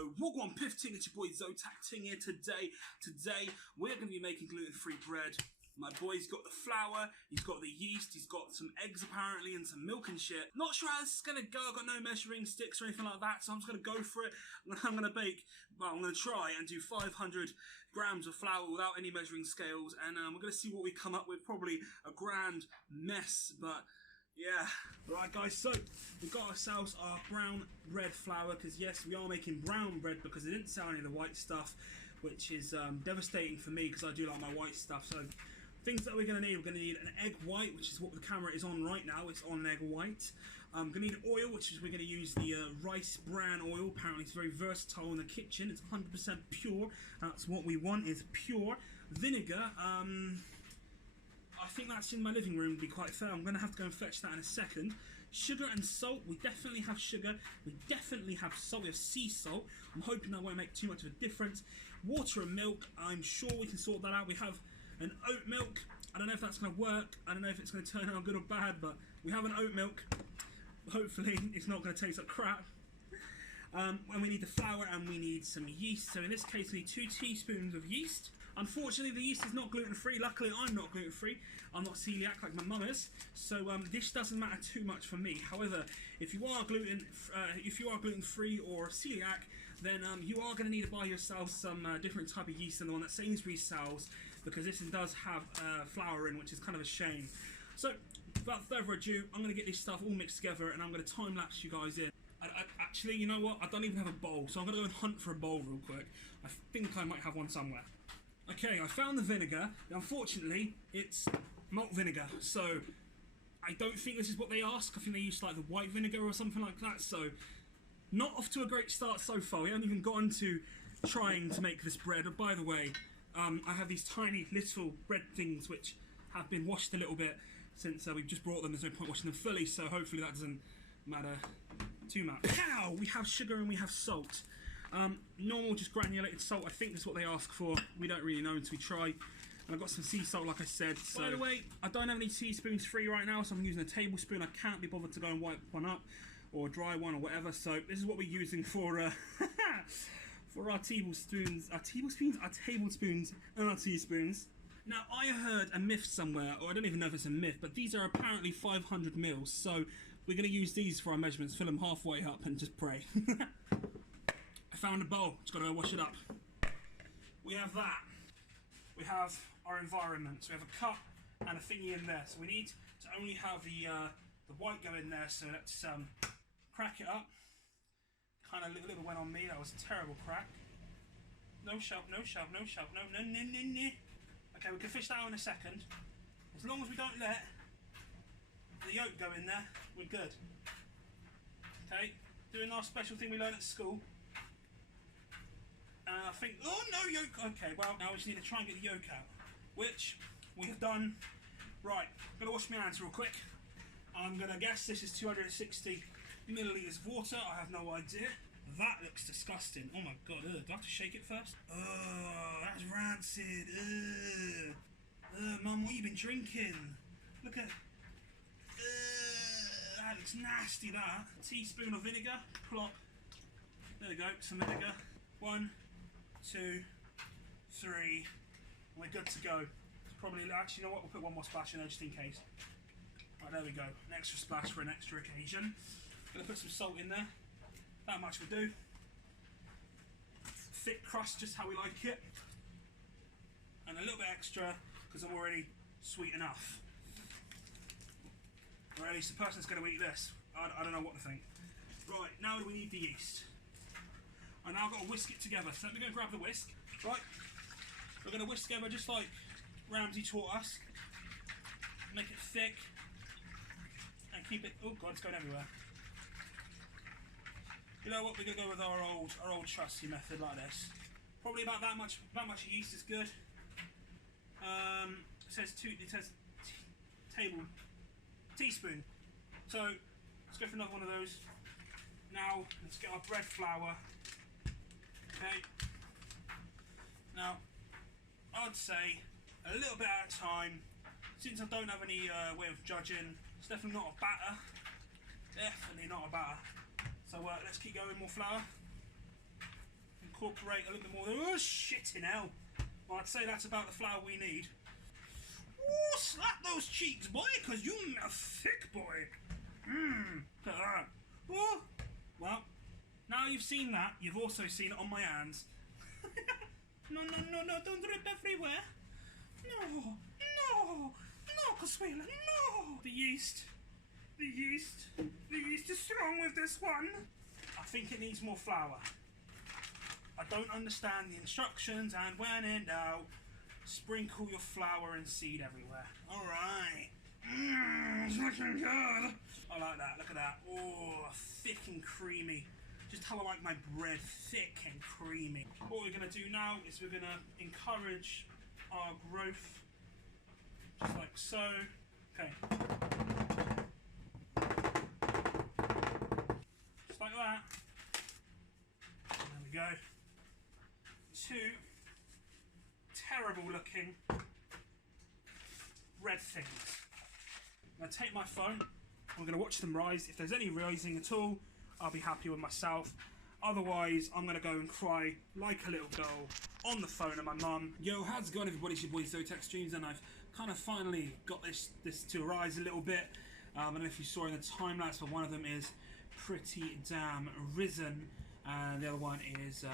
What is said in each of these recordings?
Yo, Wagwan Piff Ting, it's your boy Zotac Ting here today. Today, we're going to be making gluten-free bread. My boy's got the flour, he's got the yeast, he's got some eggs apparently and some milk and shit. Not sure how this is going to go, I've got no measuring sticks or anything like that, so I'm just going to go for it. I'm going to bake, well, I'm going to try and do 500 grams of flour without any measuring scales, and we're going to see what we come up with. Probably a grand mess, but yeah. Right guys, so we've got ourselves our brown bread flour, because yes, we are making brown bread because they didn't sell any of the white stuff, which is devastating for me because I do like my white stuff. So things that we're going to need an egg white, which is what the camera is on right now. It's on egg white. Going to need oil, which is we're going to use the rice bran oil. Apparently it's very versatile in the kitchen. It's 100% pure. That's what we want, is pure. Vinegar, I think that's in my living room, to be quite fair. I'm going to have to go and fetch that in a second. Sugar and salt. We definitely have sugar. We definitely have salt. We have sea salt. I'm hoping that won't make too much of a difference. Water and milk. I'm sure we can sort that out. We have an oat milk. I don't know if that's going to work. I don't know if it's going to turn out good or bad, but we have an oat milk. Hopefully it's not going to taste like crap. And we need the flour and we need some yeast. So in this case we need 2 teaspoons of yeast. Unfortunately the yeast is not gluten free. Luckily I'm not gluten free. I'm not celiac like my mum is. So this doesn't matter too much for me. However, if you are gluten free or celiac, then you are going to need to buy yourself some different type of yeast than the one that Sainsbury's sells, because this does have flour in, which is kind of a shame. So without further ado, I'm going to get this stuff all mixed together and I'm going to time lapse you guys in. Actually, you know what? I don't even have a bowl, so I'm going to go and hunt for a bowl real quick. I think I might have one somewhere. Okay, I found the vinegar. Unfortunately, it's malt vinegar, so I don't think this is what they ask. I think they use like the white vinegar or something like that, so not off to a great start so far. We haven't even gotten to trying to make this bread. Oh, by the way, I have these tiny little bread things which have been washed a little bit since we've just brought them. There's no point washing them fully, so hopefully that doesn't matter too much. Pow! We have sugar and we have salt. Normal, just granulated salt, I think is what they ask for. We don't really know until we try. And I've got some sea salt, like I said. So. By the way, I don't have any teaspoons free right now, so I'm using a tablespoon. I can't be bothered to go and wipe one up, or a dry one, or whatever. So this is what we're using for for our tablespoons, and our teaspoons. Now, I heard a myth somewhere, or I don't even know if it's a myth, but these are apparently 500 mils, so we're going to use these for our measurements, fill them halfway up and just pray. I found a bowl, just got to go wash it up. We have that. We have our environment, so we have a cup and a thingy in there, so we need to only have the white go in there, so let's crack it up. Kind of a little bit went on me, that was a terrible crack. No shove, no shove, no shove, no. Okay, we can fish that out in a second. As long as we don't let the yolk go in there, we're good. Okay, doing our special thing we learned at school. And I think, oh no, yolk. Okay, well, now we just need to try and get the yolk out, which we have done. Right, gotta wash my hands real quick. I'm gonna guess this is 260 millilitres of water. I have no idea. That looks disgusting. Oh my god, do I have to shake it first? Oh, that's rancid. Mum, what have you been drinking? Look at... that looks nasty, that. A teaspoon of vinegar. Plop. There we go, some vinegar. 1, 2, 3. We're good to go. Probably, actually, you know what? We'll put one more splash in there just in case. Right, there we go. An extra splash for an extra occasion. Gonna put some salt in there. That much will do. Thick crust, just how we like it. And a little bit extra, because I'm already sweet enough. Or at least the person's going to eat this. I don't know what to think. Right, now we need the yeast. And now I've got to whisk it together. So let me go grab the whisk. Right, we're going to whisk together just like Ramsay taught us. Make it thick. And keep it... Oh god, it's going everywhere. You know what, we're going to go with our old trusty method like this. Probably about that much yeast is good. It says teaspoon. So let's go for another one of those. Now let's get our bread flour. Okay. Now I'd say a little bit at a time. Since I don't have any way of judging, it's definitely not a batter. Definitely not a batter. So let's keep going, more flour. Incorporate a little bit more. Oh, shit in hell. Well, I'd say that's about the flour we need. Oh, slap those cheeks, boy, because you're a thick boy. Oh, well, now you've seen that, you've also seen it on my hands. No, don't drip everywhere. No, Consuela, no. The yeast is strong with this one. I think it needs more flour. I don't understand the instructions, and when in doubt, sprinkle your flour and seed everywhere. Alright. It's looking good. I like that, look at that. Oh, thick and creamy. Just how I like my bread, thick and creamy. What we're going to do now is we're going to encourage our growth, just like so. Okay. Just like that. There we go. Two terrible looking red things. I'm going to take my phone, I'm going to watch them rise. If there's any rising at all, I'll be happy with myself. Otherwise, I'm going to go and cry like a little girl on the phone to my mum. Yo, how's it going, everybody? It's your boy Zotac Streams, and I've kind of finally got this to rise a little bit. I don't know if you saw in the time lapse, but one of them is pretty damn risen, and the other one is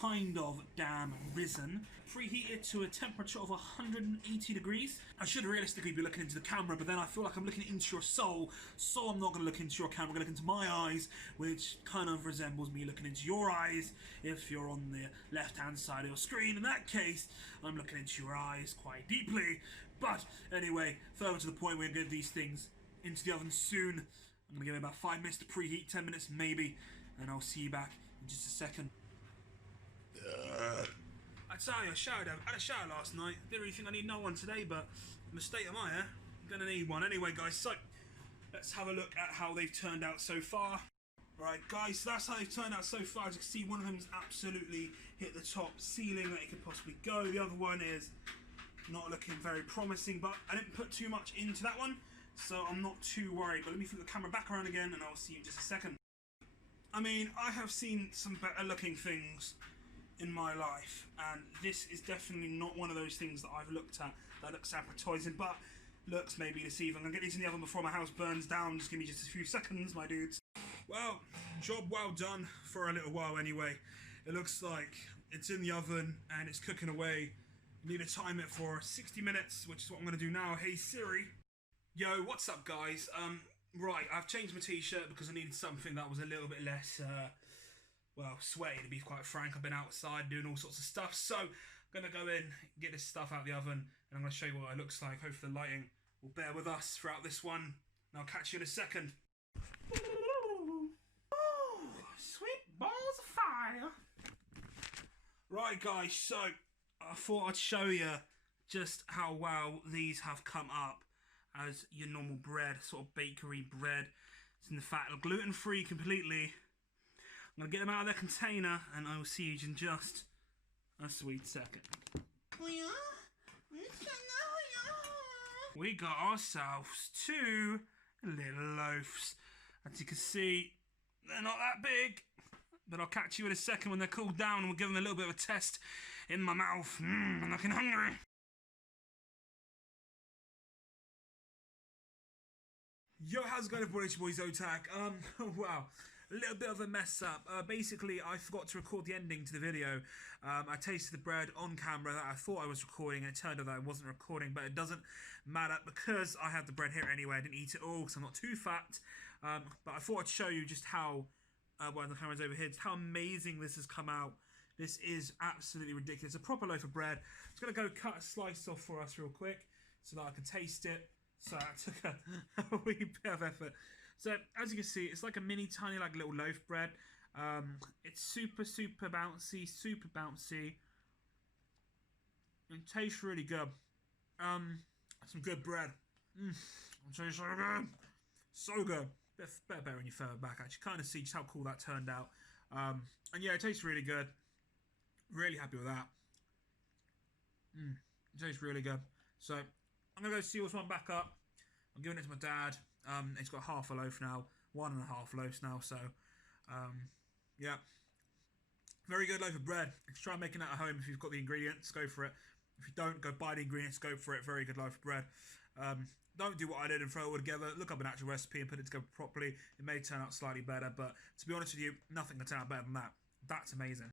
kind of damn risen. Preheated to a temperature of 180 degrees. I should realistically be looking into the camera, but then I feel like I'm looking into your soul, so I'm not going to look into your camera. I'm going to look into my eyes, which kind of resembles me looking into your eyes if you're on the left-hand side of your screen. In that case, I'm looking into your eyes quite deeply. But anyway, further to the point, we're going to get these things into the oven soon. I'm going to give it about 5 minutes to preheat, 10 minutes maybe, and I'll see you back in just a second. I tell you, I had a shower last night. Didn't really think I need no one today, but in the state of my hair, I'm gonna need one anyway, guys. So let's have a look at how they've turned out so far. Right, guys, so that's how they've turned out so far. As you can see, one of them's absolutely hit the top ceiling that it could possibly go. The other one is not looking very promising, but I didn't put too much into that one, so I'm not too worried. But let me flip the camera back around again, and I'll see you in just a second. I mean, I have seen some better looking things in my life, and this is definitely not one of those things that I've looked at that looks appetizing, but looks maybe deceiving. I'm gonna get these in the oven before my house burns down. Just give me just a few seconds, my dudes. Well, job well done for a little while anyway. It looks like it's in the oven and it's cooking away. Need to time it for 60 minutes, which is what I'm gonna do now. Hey Siri. Yo, what's up, guys? Right, I've changed my t-shirt because I needed something that was a little bit less well, sweaty, to be quite frank. I've been outside doing all sorts of stuff, so I'm going to go in, get this stuff out of the oven, and I'm going to show you what it looks like. Hopefully the lighting will bear with us throughout this one, and I'll catch you in a second. Ooh, sweet balls of fire. Right, guys, so I thought I'd show you just how well these have come up as your normal bread, sort of bakery bread. It's in fact gluten-free completely. I'm going to get them out of their container, and I will see you in just a sweet second. We got ourselves 2 little loaves. As you can see, they're not that big, but I'll catch you in a second when they're cooled down, and we'll give them a little bit of a test in my mouth. I'm looking hungry. Yo, how's it going, everybody? It's your boy Zotac. Wow. A little bit of a mess up. Basically, I forgot to record the ending to the video. I tasted the bread on camera that I thought I was recording, and it turned out that I wasn't recording, but it doesn't matter because I have the bread here anyway. I didn't eat it all because I'm not too fat. But I thought I'd show you just how, well, the camera's over here, just how amazing this has come out. This is absolutely ridiculous. A proper loaf of bread. I'm just going to go cut a slice off for us real quick so that I can taste it. So that took a wee bit of effort. So as you can see, it's like a mini tiny like little loaf bread. It's super bouncy, It tastes really good. Some good bread. It tastes so good. So good. Better when you further back, actually. Kind of see just how cool that turned out. And yeah, it tastes really good. Really happy with that. It tastes really good. So I'm gonna go seal this one back up. I'm giving it to my dad. He's got half a loaf now, 1.5 loaves now. So yeah, Very good loaf of bread. Try making that at home if you've got the ingredients. Go for it. If you don't, go buy the ingredients. Go for it. Very good loaf of bread. Don't do what I did and throw it all together. Look up an actual recipe and put it together properly. It may turn out slightly better, but to be honest with you, nothing can turn out better than that. That's amazing.